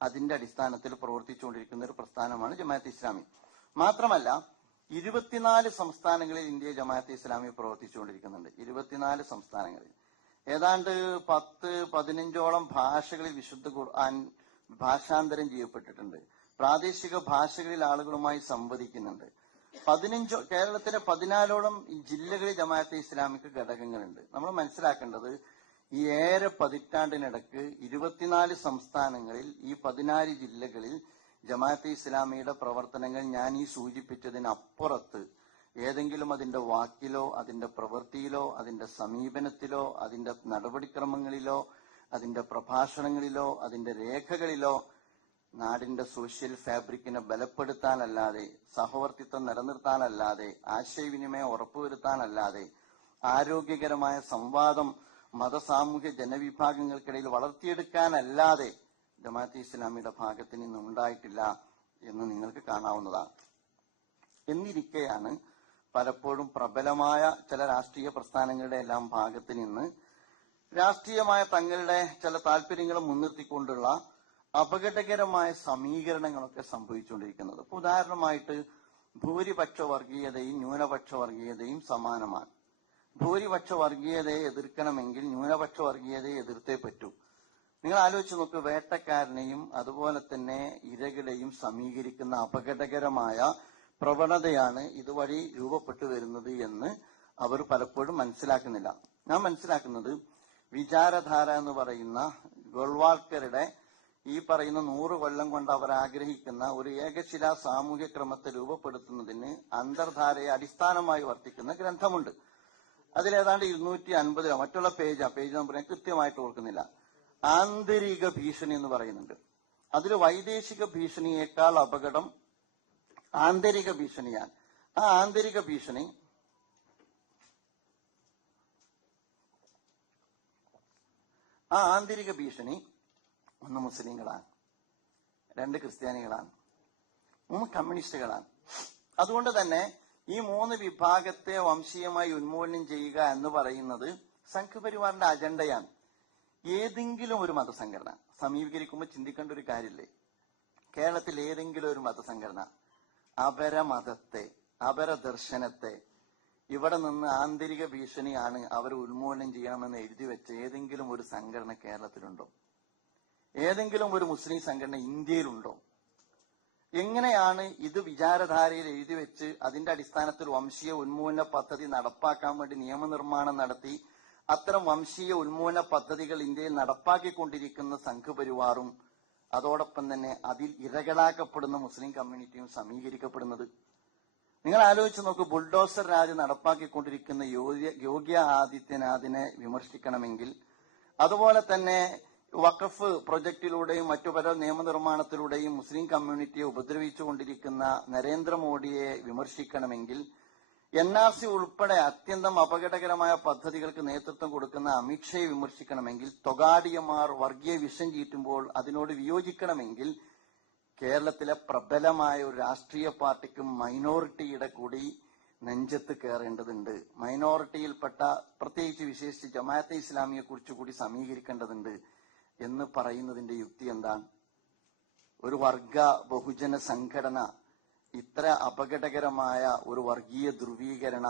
അതിന്റെ അടിസ്ഥാനത്തിൽ പ്രവർത്തിച്ചുകൊണ്ടിരിക്കുന്ന ഒരു പ്രസ്ഥാനമാണ് ജമാഅത്തെ ഇസ്ലാമി. മാത്രമല്ല 24 സംസ്ഥാനങ്ങളിൽ ഇന്ത്യ ജമാഅത്തെ ഇസ്ലാമി പ്രവർത്തിച്ചുകൊണ്ടിരിക്കുന്നുണ്ട്. 24 സംസ്ഥാനങ്ങളിൽ ഏതാണ്ട് 10-15ഓളം ഭാഷകളിൽ വിശുദ്ധ ഖുർആൻ ഭാഷാന്തരം ചെയ്യപ്പെട്ടിട്ടുണ്ട്. പ്രാദേശിക ഭാഷകളിൽ ആളുകളുമായി സംവദിക്കുന്നുണ്ട്. കേരളത്തിലെ 14ഓളം ജില്ലകളിൽ ജമാഅത്തെ ഇസ്ലാമിക്ക് ഘടകങ്ങളുണ്ട്. നമ്മൾ മനസ്സിലാക്കേണ്ടത് ഈ 7 പതിറ്റാണ്ടിനിടക്ക് 24 സംസ്ഥാനങ്ങളിൽ ഈ 14 ജില്ലകളിൽ ജമാഅത്തെ ഇസ്ലാമിയുടെ പ്രവർത്തനങ്ങൾ ഞാൻ ഈ സൂചിപ്പിച്ചതിനപ്പുറത്ത് ഏതെങ്കിലും അതിന്റെ വാക്കിലോ അതിന്റെ പ്രവൃത്തിയിലോ അതിന്റെ സമീപനത്തിലോ അതിന്റെ നടപടിക്രമങ്ങളിലോ അതിന്റെ പ്രഭാഷണങ്ങളിലോ അതിന്റെ രേഖകളിലോ നാടിന്റെ സോഷ്യൽ ഫാബ്രിക്കിനെ ബലപ്പെടുത്താനല്ലാതെ, സഹവർത്തിത്വം നിലനിർത്താനല്ലാതെ, ആശയവിനിമയം ഉറപ്പുവരുത്താനല്ലാതെ, ആരോഗ്യകരമായ സംവാദം മതസാമൂഹ്യ ജനവിഭാഗങ്ങൾക്കിടയിൽ വളർത്തിയെടുക്കാനല്ലാതെ ജമാഅത്തെ ഇസ്ലാമിയുടെ ഭാഗത്ത് നിന്ന് ഉണ്ടായിട്ടില്ല എന്ന് നിങ്ങൾക്ക് കാണാവുന്നതാണ്. എന്നിരിക്കെയാണ് പലപ്പോഴും പ്രബലമായ ചില രാഷ്ട്രീയ പ്രസ്ഥാനങ്ങളുടെ എല്ലാം ഭാഗത്ത് നിന്ന് രാഷ്ട്രീയമായ തങ്ങളുടെ ചില താല്പര്യങ്ങൾ മുൻനിർത്തിക്കൊണ്ടുള്ള അപകടകരമായ സമീകരണങ്ങളൊക്കെ സംഭവിച്ചുകൊണ്ടിരിക്കുന്നത്. ഇപ്പൊ ഉദാഹരണമായിട്ട് ഭൂരിപക്ഷ വർഗീയതയും ന്യൂനപക്ഷ വർഗീയതയും സമാനമാണ്. ഭൂരിപക്ഷ വർഗീയതയെ എതിർക്കണമെങ്കിൽ ന്യൂനപക്ഷ വർഗീയതയെ എതിർത്തേ പറ്റൂ. നിങ്ങൾ ആലോചിച്ച് നോക്ക്, വേട്ടക്കാരനെയും അതുപോലെ തന്നെ ഇരകളെയും സമീകരിക്കുന്ന അപകടകരമായ പ്രവണതയാണ് ഇതുവഴി രൂപപ്പെട്ടു വരുന്നത് എന്ന് അവർ പലപ്പോഴും മനസ്സിലാക്കുന്നില്ല. ഞാൻ മനസ്സിലാക്കുന്നത് വിചാരധാര എന്ന് പറയുന്ന ഗോൾവാൾക്കറുടെ ഈ പറയുന്ന 100 കൊല്ലം കൊണ്ട് അവർ ആഗ്രഹിക്കുന്ന ഒരു ഏകശിലാ സാമൂഹ്യ ക്രമത്തെ രൂപപ്പെടുത്തുന്നതിന് അന്തർധാരയെ അടിസ്ഥാനമായി വർത്തിക്കുന്ന ഗ്രന്ഥമുണ്ട്. അതിലേതാണ്ട് 250 മറ്റുള്ള പേജ് നമ്പർ ഞാൻ കൃത്യമായിട്ട് ഓർക്കുന്നില്ല. ആന്തരിക ഭീഷണി എന്ന് പറയുന്നുണ്ട്. അതിൽ വൈദേശിക ഭീഷണിയേക്കാൾ അപകടം ആന്തരിക ഭീഷണിയാണ്. ആ ആന്തരിക ഭീഷണി 1 മുസ്ലിങ്ങളാണ്, 2 ക്രിസ്ത്യാനികളാണ്, 3 കമ്മ്യൂണിസ്റ്റുകളാണ്. അതുകൊണ്ട് തന്നെ ഈ 3 വിഭാഗത്തെ വംശീയമായി ഉന്മൂലനം ചെയ്യുക എന്ന് പറയുന്നത് സംഘപരിവാറിന്റെ അജണ്ടയാണ്. ഏതെങ്കിലും ഒരു മതസംഘടന സമീപിക്കുമ്പോൾ ചിന്തിക്കേണ്ട ഒരു കാര്യമില്ലേ, കേരളത്തിൽ ഏതെങ്കിലും ഒരു മതസംഘടന അപരമതത്തെ അപരദർശനത്തെ ഇവിടെ നിന്ന് ആന്തരിക ഭീഷണിയാണ് അവർ ഉന്മൂലനം ചെയ്യണമെന്ന് എഴുതി വെച്ച ഏതെങ്കിലും ഒരു സംഘടന കേരളത്തിലുണ്ടോ? ഏതെങ്കിലും ഒരു മുസ്ലിം സംഘടന ഇന്ത്യയിലുണ്ടോ? എങ്ങനെയാണ് ഇത് വിചാരധാരയിൽ എഴുതി വെച്ച് അതിന്റെ അടിസ്ഥാനത്തിൽ വംശീയ ഉന്മൂലന പദ്ധതി നടപ്പാക്കാൻ വേണ്ടി നിയമനിർമ്മാണം നടത്തി അത്തരം വംശീയ ഉന്മൂലന പദ്ധതികൾ ഇന്ത്യയിൽ നടപ്പാക്കിക്കൊണ്ടിരിക്കുന്ന സംഘപരിവാറും അതോടൊപ്പം തന്നെ അതിൽ ഇരകളാക്കപ്പെടുന്ന മുസ്ലിം കമ്മ്യൂണിറ്റിയും സമീകരിക്കപ്പെടുന്നത്? നിങ്ങൾ ആലോചിച്ച് നോക്കൂ, ബുൾഡോസർ രാജ് നടപ്പാക്കിക്കൊണ്ടിരിക്കുന്ന യോഗി ആദിത്യനാഥിനെ വിമർശിക്കണമെങ്കിൽ, അതുപോലെ തന്നെ വഖഫ് പ്രൊജക്ടിലൂടെയും മറ്റു പല നിയമനിർമ്മാണത്തിലൂടെയും മുസ്ലിം കമ്മ്യൂണിറ്റിയെ ഉപദ്രവിച്ചുകൊണ്ടിരിക്കുന്ന നരേന്ദ്രമോദിയെ വിമർശിക്കണമെങ്കിൽ, NRC ഉൾപ്പെടെ അത്യന്തം അപകടകരമായ പദ്ധതികൾക്ക് നേതൃത്വം കൊടുക്കുന്ന അമിത്ഷയെ വിമർശിക്കണമെങ്കിൽ, തൊഗാഡിയമാർ വർഗീയ വിഷം ചീറ്റുമ്പോൾ അതിനോട് വിയോജിക്കണമെങ്കിൽ കേരളത്തിലെ പ്രബലമായ ഒരു രാഷ്ട്രീയ പാർട്ടിക്ക് മൈനോറിറ്റിയുടെ കൂടി നെഞ്ചത്ത് കയറേണ്ടതുണ്ട്. മൈനോറിറ്റിയിൽപ്പെട്ട പ്രത്യേകിച്ച് വിശേഷിച്ച് ജമാഅത്തെ ഇസ്ലാമിയെ കുറിച്ച് കൂടി സമീകരിക്കേണ്ടതുണ്ട് എന്ന് പറയുന്നതിന്റെ യുക്തി എന്താണ്? ഒരു വർഗ ബഹുജന സംഘടന ഇത്ര അപകടകരമായ ഒരു വർഗീയ ധ്രുവീകരണ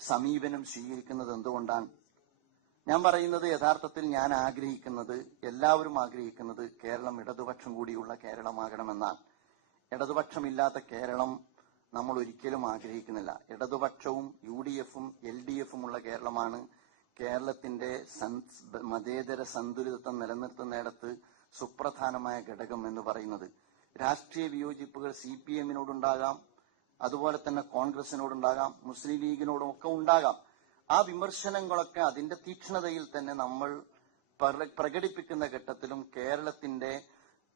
സമീപനം സ്വീകരിക്കുന്നത് എന്തുകൊണ്ടാണ്? ഞാൻ പറയുന്നത്, യഥാർത്ഥത്തിൽ ഞാൻ ആഗ്രഹിക്കുന്നത്, എല്ലാവരും ആഗ്രഹിക്കുന്നത് കേരളം ഇടതുപക്ഷം കൂടിയുള്ള കേരളമാകണമെന്നാണ്. ഇടതുപക്ഷമില്ലാത്ത കേരളം നമ്മൾ ഒരിക്കലും ആഗ്രഹിക്കുന്നില്ല. ഇടതുപക്ഷവും UDF-ഉം LDF-ഉം ഉള്ള കേരളമാണ് കേരളത്തിന്റെ മതേതര സന്തുലിതത്വം നിലനിർത്തുന്നിടത്ത് സുപ്രധാനമായ ഘടകം എന്ന് പറയുന്നത്. രാഷ്ട്രീയ വിയോജിപ്പുകൾ CPM-നോടുണ്ടാകാം, അതുപോലെ തന്നെ കോൺഗ്രസിനോടുണ്ടാകാം, മുസ്ലിം ലീഗിനോടും ഒക്കെ ഉണ്ടാകാം. ആ വിമർശനങ്ങളൊക്കെ അതിന്റെ തീക്ഷ്ണതയിൽ തന്നെ നമ്മൾ പ്രകടിപ്പിക്കുന്ന ഘട്ടത്തിലും കേരളത്തിന്റെ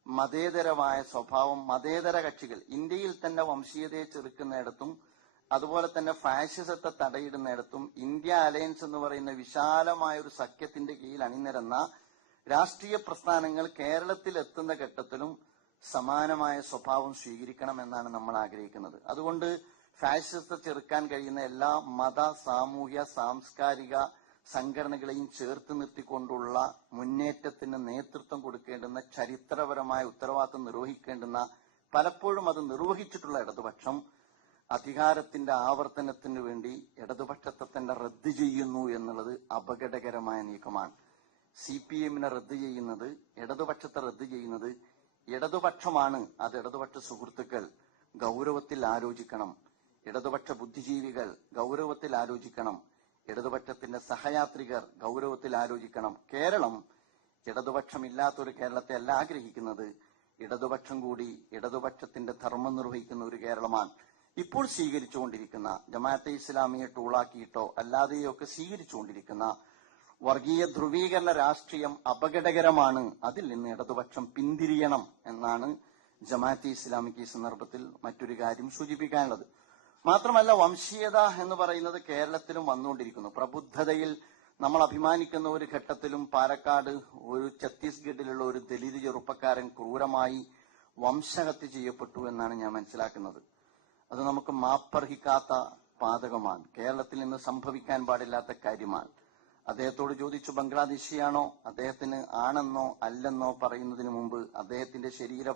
മതേതരമായ സ്വഭാവം, മതേതര കക്ഷികൾ ഇന്ത്യയിൽ തന്നെ വംശീയതയെ ചെറുക്കുന്നിടത്തും അതുപോലെ തന്നെ ഫാഷിസത്തെ തടയിടുന്നിടത്തും ഇന്ത്യ അലയൻസ് എന്ന് പറയുന്ന വിശാലമായ ഒരു സഖ്യത്തിന്റെ കീഴിൽ അണിനിരന്ന രാഷ്ട്രീയ പ്രസ്ഥാനങ്ങൾ കേരളത്തിൽ എത്തുന്ന ഘട്ടത്തിലും സമാനമായ സ്വഭാവം സ്വീകരിക്കണമെന്നാണ് നമ്മൾ ആഗ്രഹിക്കുന്നത്. അതുകൊണ്ട് ഫാഷിസത്തെ ചെറുക്കാൻ കഴിയുന്ന എല്ലാ മത, സാമൂഹ്യ, സാംസ്കാരിക, സംഘടനകളെയും ചേർത്ത് നിർത്തിക്കൊണ്ടുള്ള മുന്നേറ്റത്തിന് നേതൃത്വം കൊടുക്കേണ്ടുന്ന ചരിത്രപരമായ ഉത്തരവാദിത്വം നിർവഹിക്കേണ്ടുന്ന, പലപ്പോഴും അത് നിർവഹിച്ചിട്ടുള്ള ഇടതുപക്ഷം അധികാരത്തിന്റെ ആവർത്തനത്തിന് വേണ്ടി ഇടതുപക്ഷത്തെ തന്നെ റദ്ദ് ചെയ്യുന്നു എന്നുള്ളത് അപകടകരമായ നീക്കമാണ്. CPM-നെ റദ്ദ് ചെയ്യുന്നത്, ഇടതുപക്ഷത്തെ റദ്ദ് ചെയ്യുന്നത് ഇടതുപക്ഷമാണ്. അത് ഇടതുപക്ഷ സുഹൃത്തുക്കൾ ഗൗരവത്തിൽ ആലോചിക്കണം. ഇടതുപക്ഷ ബുദ്ധിജീവികൾ ഗൗരവത്തിൽ ആലോചിക്കണം. ഇടതുപക്ഷത്തിന്റെ സഹയാത്രികർ ഗൗരവത്തിൽ ആലോചിക്കണം. കേരളം ഇടതുപക്ഷമില്ലാത്തൊരു കേരളത്തെ അല്ല ആഗ്രഹിക്കുന്നത്. ഇടതുപക്ഷം കൂടി ഇടതുപക്ഷത്തിന്റെ ധർമ്മം നിർവഹിക്കുന്ന ഒരു കേരളമാണ് ഇപ്പോൾ സ്വീകരിച്ചുകൊണ്ടിരിക്കുന്ന, ജമാഅത്തെ ഇസ്ലാമിയെ ടൂളാക്കിയിട്ടോ അല്ലാതെയോ ഒക്കെ സ്വീകരിച്ചുകൊണ്ടിരിക്കുന്ന വർഗീയ ധ്രുവീകരണ രാഷ്ട്രീയം അപകടകരമാണ്. അതിൽ നിന്ന് ഇടതുപക്ഷം പിന്തിരിയണം എന്നാണ് ജമാഅത്തെ ഇസ്ലാമിക്ക് ഈ സന്ദർഭത്തിൽ മറ്റൊരു കാര്യം സൂചിപ്പിക്കാനുള്ളത്. മാത്രമല്ല, വംശീയത എന്ന് പറയുന്നത് കേരളത്തിലും വന്നുകൊണ്ടിരിക്കുന്നു. പ്രബുദ്ധതയിൽ നമ്മൾ അഭിമാനിക്കുന്ന ഒരു ഘട്ടത്തിലും പാലക്കാട് ഒരു ഛത്തീസ്ഗഡിലുള്ള ഒരു ദലിത് ചെറുപ്പക്കാരൻ ക്രൂരമായി വംശഹത്യ ചെയ്യപ്പെട്ടു എന്നാണ് ഞാൻ മനസ്സിലാക്കുന്നത്. അത് നമുക്ക് മാപ്പർഹിക്കാത്ത പാതകമാണ്. കേരളത്തിൽ നിന്ന് സംഭവിക്കാൻ പാടില്ലാത്ത കാര്യമാണ്. അദ്ദേഹത്തോട് ചോദിച്ചു ബംഗ്ലാദേശിയാണോ, അദ്ദേഹത്തിന് ആണെന്നോ അല്ലെന്നോ പറയുന്നതിന് മുമ്പ് അദ്ദേഹത്തിന്റെ ശരീര